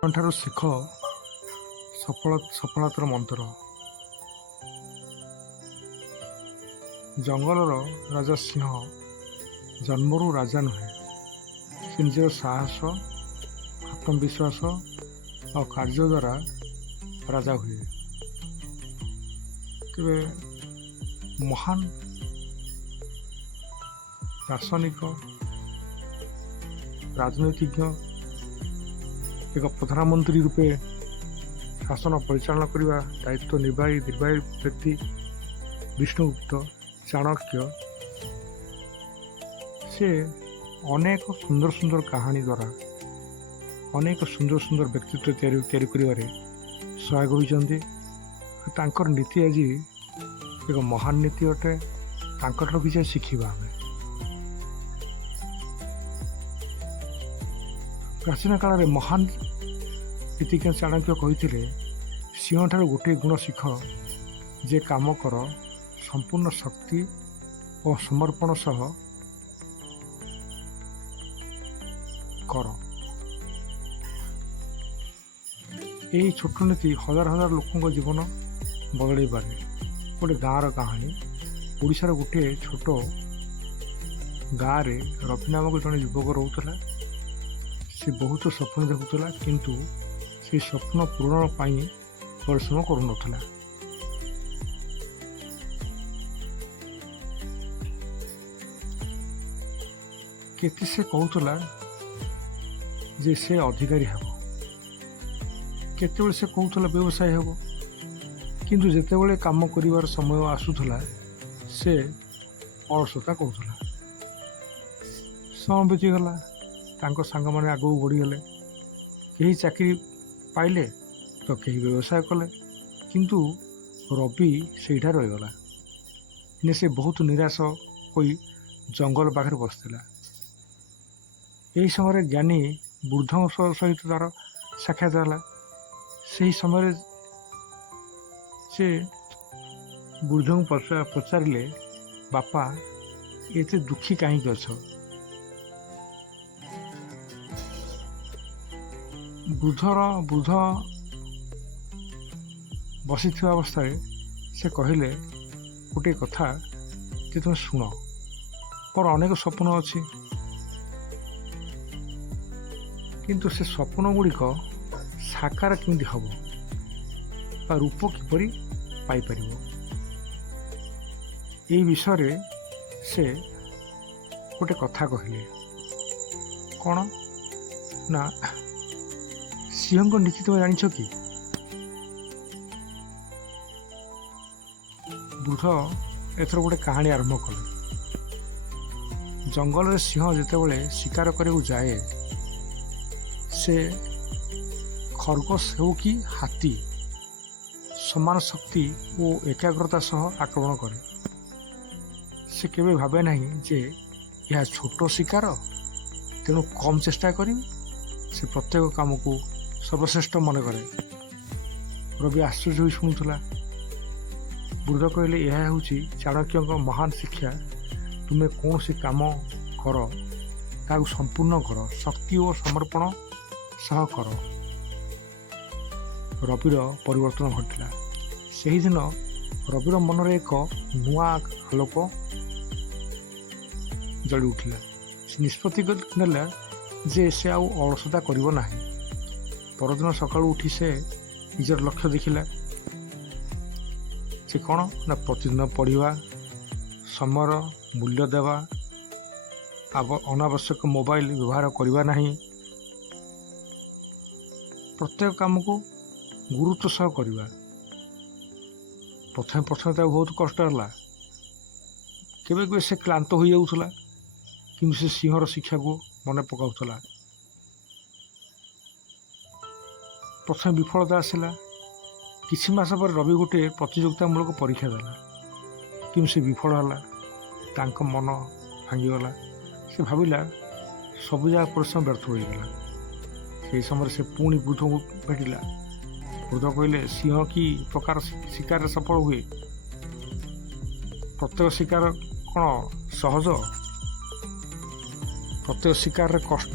ଠାରୁ ଶିଖ ସଫଳତାର ମନ୍ତ୍ର। ଜଙ୍ଗଲର ରାଜା ସିଂହ ଜନ୍ମରୁ ରାଜା ନୁହେଁ, ସେ ନିଜର ସାହସ, ଆତ୍ମବିଶ୍ୱାସ ଆଉ କାର୍ଯ୍ୟ ଦ୍ୱାରା ରାଜା ହୁଏ। ତେବେ ମହାନ ଦାର୍ଶନିକ, ରାଜନୈତିଜ୍ଞ, ଏକ ପ୍ରଧାନମନ୍ତ୍ରୀ ରୂପେ ଶାସନ ପରିଚାଳନା କରିବା ଦାୟିତ୍ୱ ନିର୍ବାହୀ ବ୍ୟକ୍ତି ବିଷ୍ଣୁଗୁପ୍ତ ଚାଣକ୍ୟ, ସେ ଅନେକ ସୁନ୍ଦର ସୁନ୍ଦର କାହାଣୀ ଦ୍ୱାରା ଅନେକ ସୁନ୍ଦର ସୁନ୍ଦର ବ୍ୟକ୍ତିତ୍ୱ ତିଆରି କରିବାରେ ସହାୟକ ହୋଇଛନ୍ତି। ତାଙ୍କର ନୀତି ଆଜି ଏକ ମହାନ ନୀତି ଅଟେ। ତାଙ୍କଠାରୁ କିଛି ଶିଖିବା ଆମେ। ପ୍ରାଚୀନ କାଳରେ ମହାନ ନୀତିଜ୍ଞ ଚାଣକ୍ୟ କହିଥିଲେ, ସିଂହଠାରୁ ଗୋଟିଏ ଗୁଣ ଶିଖ, ଯେ କାମ କର ସମ୍ପୂର୍ଣ୍ଣ ଶକ୍ତି ଓ ସମର୍ପଣ ସହ କର। ଏହି ଛୋଟ ନୀତି ହଜାର ହଜାର ଲୋକଙ୍କ ଜୀବନ ବଦଳାଇ ପାରେ। ଗୋଟେ ଗାଁର କାହାଣୀ। ଓଡ଼ିଶାର ଗୋଟିଏ ଛୋଟ ଗାଁରେ ରବି ନାମକ ଜଣେ ଯୁବକ ରହୁଥିଲା। ସେ ବହୁତ ସ୍ୱପ୍ନ ଦେଖୁଥିଲା, କିନ୍ତୁ ସେ ସ୍ୱପ୍ନ ପୂରଣ ପାଇଁ ପରିଶ୍ରମ କରୁନଥିଲା। କେତେ ସେ କହୁଥିଲା ଯେ ସେ ଅଧିକାରୀ ହେବ, କେତେବେଳେ ସେ କହୁଥିଲା ବ୍ୟବସାୟ ହେବ, କିନ୍ତୁ ଯେତେବେଳେ କାମ କରିବାର ସମୟ ଆସୁଥିଲା ସେ ଅଳସତା କହୁଥିଲା। ସମୟ ବିତିଗଲା, ତାଙ୍କ ସାଙ୍ଗମାନେ ଆଗକୁ ବଢ଼ିଗଲେ। କେହି ଚାକିରି ପାଇଲେ ତ କେହି ବ୍ୟବସାୟ କଲେ, କିନ୍ତୁ ରବି ସେଇଟା ରହିଗଲା। ସେ ବହୁତ ନିରାଶ ହୋଇ ଜଙ୍ଗଲ ପାଖରେ ବସିଥିଲା। ଏହି ସମୟରେ ଜ୍ଞାନୀ ବୃଦ୍ଧଙ୍କ ସହିତ ତାର ସାକ୍ଷାତ ହେଲା। ସେହି ସମୟରେ ସେ ବୃଦ୍ଧଙ୍କୁ ପଚାରିଲେ, ବାପା, ଏତେ ଦୁଃଖୀ କାହିଁକି ଅଛ? ବୃଦ୍ଧ ବସିଥିବା ଅବସ୍ଥାରେ ସେ କହିଲେ, ଗୋଟିଏ କଥା ଯେ ତୁମେ ଶୁଣ, ମୋର ଅନେକ ସ୍ୱପ୍ନ ଅଛି, କିନ୍ତୁ ସେ ସ୍ୱପ୍ନ ଗୁଡ଼ିକ ସାକାର କେମିତି ହେବ ବା ରୂପ କିପରି ପାଇପାରିବ, ଏହି ବିଷୟରେ ସେ ଗୋଟେ କଥା କହିଲେ। କ'ଣ ନା, ସିଂହଙ୍କ ନୀତି ତୁମେ ଜାଣିଛ କି? ବୃଦ୍ଧ ଏଥର ଗୋଟେ କାହାଣୀ ଆରମ୍ଭ କଲେ। ଜଙ୍ଗଲରେ ସିଂହ ଯେତେବେଳେ ଶିକାର କରିବାକୁ ଯାଏ, ସେ ଖରଗୋଶ ହେଉ କି ହାତୀ ସମାନ ଶକ୍ତି ଓ ଏକାଗ୍ରତା ସହ ଆକ୍ରମଣ କରେ। ସେ କେବେ ଭାବେ ନାହିଁ ଯେ ଏହା ଛୋଟ ଶିକାର, ତେଣୁ କମ୍ ଚେଷ୍ଟା କରିବି। ସେ ପ୍ରତ୍ୟେକ କାମକୁ ସର୍ବଶ୍ରେଷ୍ଠ ମନେ କରେ। ରବି ଆଶ୍ଚର୍ଯ୍ୟ ହୋଇ ଶୁଣୁଥିଲା। ବୃଦ୍ଧ କହିଲେ, ଏହା ହେଉଛି ଚାଣକ୍ୟଙ୍କ ମହାନ ଶିକ୍ଷା। ତୁମେ କୌଣସି କାମ କର, ତାହାକୁ ସମ୍ପୂର୍ଣ୍ଣ କର, ଶକ୍ତି ଓ ସମର୍ପଣ ସହ କର। ରବିର ପରିବର୍ତ୍ତନ ଘଟିଲା। ସେହିଦିନ ରବିର ମନରେ ଏକ ନୂଆ ଆଲୋକ ଜଳି ଉଠିଲା। ସେ ନିଷ୍ପତ୍ତି ନେଲା ଯେ ସେ ଆଉ ଅଳସତା କରିବ ନାହିଁ। ପରଦିନ ସକାଳୁ ଉଠି ସେ ନିଜର ଲକ୍ଷ୍ୟ ଦେଖିଲା। ସେ କ'ଣ ନା, ପ୍ରତିଦିନ ପଢ଼ିବା, ସମୟର ମୂଲ୍ୟ ଦେବା, ଅନାବଶ୍ୟକ ମୋବାଇଲ ବ୍ୟବହାର କରିବା ନାହିଁ, ପ୍ରତ୍ୟେକ କାମକୁ ଗୁରୁତ୍ୱ ସହ କରିବା। ପ୍ରଥମେ ତାକୁ ବହୁତ କଷ୍ଟ ହେଲା। କେବେ କେବେ ସେ କ୍ଳାନ୍ତ ହୋଇଯାଉଥିଲା, କିନ୍ତୁ ସେ ସିଂହର ଶିକ୍ଷାକୁ ମନେ ପକାଉଥିଲା। ପ୍ରଥମେ ବିଫଳତା ଆସିଲା। କିଛି ମାସ ପରେ ରବି ଗୋଟିଏ ପ୍ରତିଯୋଗିତାମୂଳକ ପରୀକ୍ଷା ଦେଲା, କିନ୍ତୁ ସେ ବିଫଳ ହେଲା। ତାଙ୍କ ମନ ଭାଙ୍ଗିଗଲା। ସେ ଭାବିଲା ସବୁଯାକ ପରିଶ୍ରମ ବ୍ୟର୍ଥ ହୋଇଗଲା। ସେହି ସମୟରେ ସେ ପୁଣି ବୃଦ୍ଧଙ୍କୁ ଭେଟିଲା। ବୃଦ୍ଧ କହିଲେ, ସିଂହ କି ପ୍ରକାର ଶିକାରରେ ସଫଳ ହୁଏ? ପ୍ରତ୍ୟେକ ଶିକାର କ'ଣ ସହଜ? ପ୍ରତ୍ୟେକ ଶିକାରରେ କଷ୍ଟ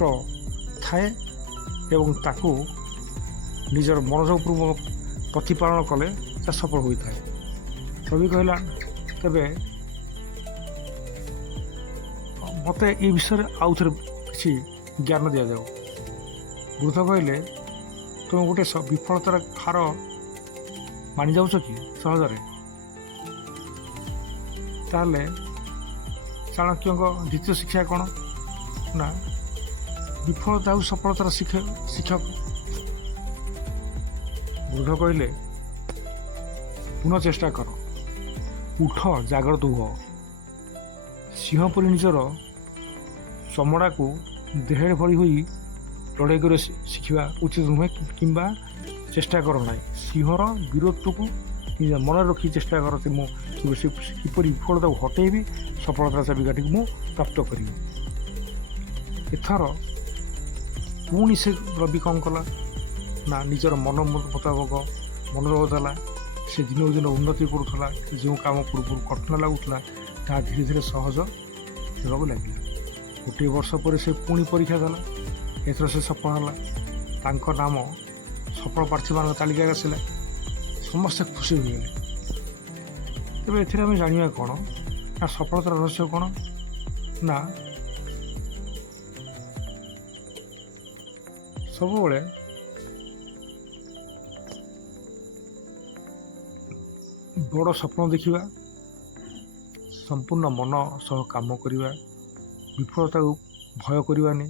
ଥାଏ ଏବଂ ତାକୁ ନିଜର ମନୋଯୋଗ ପୂର୍ବକ ପ୍ରତିପାଳନ କଲେ ତାହା ସଫଳ ହୋଇଥାଏ। କବି କହିଲା, ତେବେ ମୋତେ ଏ ବିଷୟରେ ଆଉ ଥରେ କିଛି ଜ୍ଞାନ ଦିଆଯାଉ। ବୃଦ୍ଧ କହିଲେ, ତୁମେ ଗୋଟେ ବିଫଳତାର ହାର ମାନିଯାଉଛ କି ସହଜରେ? ତାହେଲେ ଚାଣକ୍ୟଙ୍କ ଦ୍ୱିତୀୟ ଶିକ୍ଷା କ'ଣ ନା, ବିଫଳତା ଆଉ ସଫଳତାର ଶିକ୍ଷକ। ବୃଦ୍ଧ କହିଲେ, ପୁନଃ ଚେଷ୍ଟା କର, ଉଠ, ଜାଗ୍ରତ ହୁଅ। ସିଂହ ପରି ନିଜର ଚମଡ଼ାକୁ ଦେହରେ ଭରି ହୋଇ ଲଢ଼େଇ କରି ଶିଖିବା ଉଚିତ ନୁହେଁ, କିମ୍ବା ଚେଷ୍ଟା କର ନାହିଁ। ସିଂହର ବୀରତ୍ୱକୁ ନିଜ ମନରେ ରଖି ଚେଷ୍ଟା କର ଯେ ମୁଁ କିପରି ବିଫଳତାକୁ ହଟେଇବି, ସଫଳତାର ଚାବିକାଠିକୁ ମୁଁ ପ୍ରାପ୍ତ କରିବି। ଏଥର ପୁଣି ସେ ରବି କ'ଣ କଲା ନା, ନିଜର ମନ ମୁତାବକ ମନୋଯୋଗ ଦେଲା। ସେ ଦିନକୁ ଦିନ ଉନ୍ନତି କରୁଥିଲା। ଯେଉଁ କାମ ପୂର୍ବରୁ କଠିନ ଲାଗୁଥିଲା ତାହା ଧୀରେ ଧୀରେ ସହଜ ହେବାକୁ ଲାଗିଲା। ଗୋଟିଏ ବର୍ଷ ପରେ ସେ ପୁଣି ପରୀକ୍ଷା ଦେଲା। ଏଥର ସେ ସଫଳ ହେଲା। ତାଙ୍କ ନାମ ସଫଳ ପ୍ରାର୍ଥୀମାନଙ୍କ ତାଲିକାରେ ଆସିଲା। ସମସ୍ତେ ଖୁସି ହୋଇଗଲେ। ତେବେ ଏଥିରେ ଆମେ ଜାଣିବା କ'ଣ ନା, ସଫଳତାର ରହସ୍ୟ କ'ଣ ନା, ସବୁବେଳେ ବଡ଼ ସ୍ୱପ୍ନ ଦେଖିବା, ସମ୍ପୂର୍ଣ୍ଣ ମନ ସହ କାମ କରିବା, ବିଫଳତାକୁ ଭୟ କରିବାନି।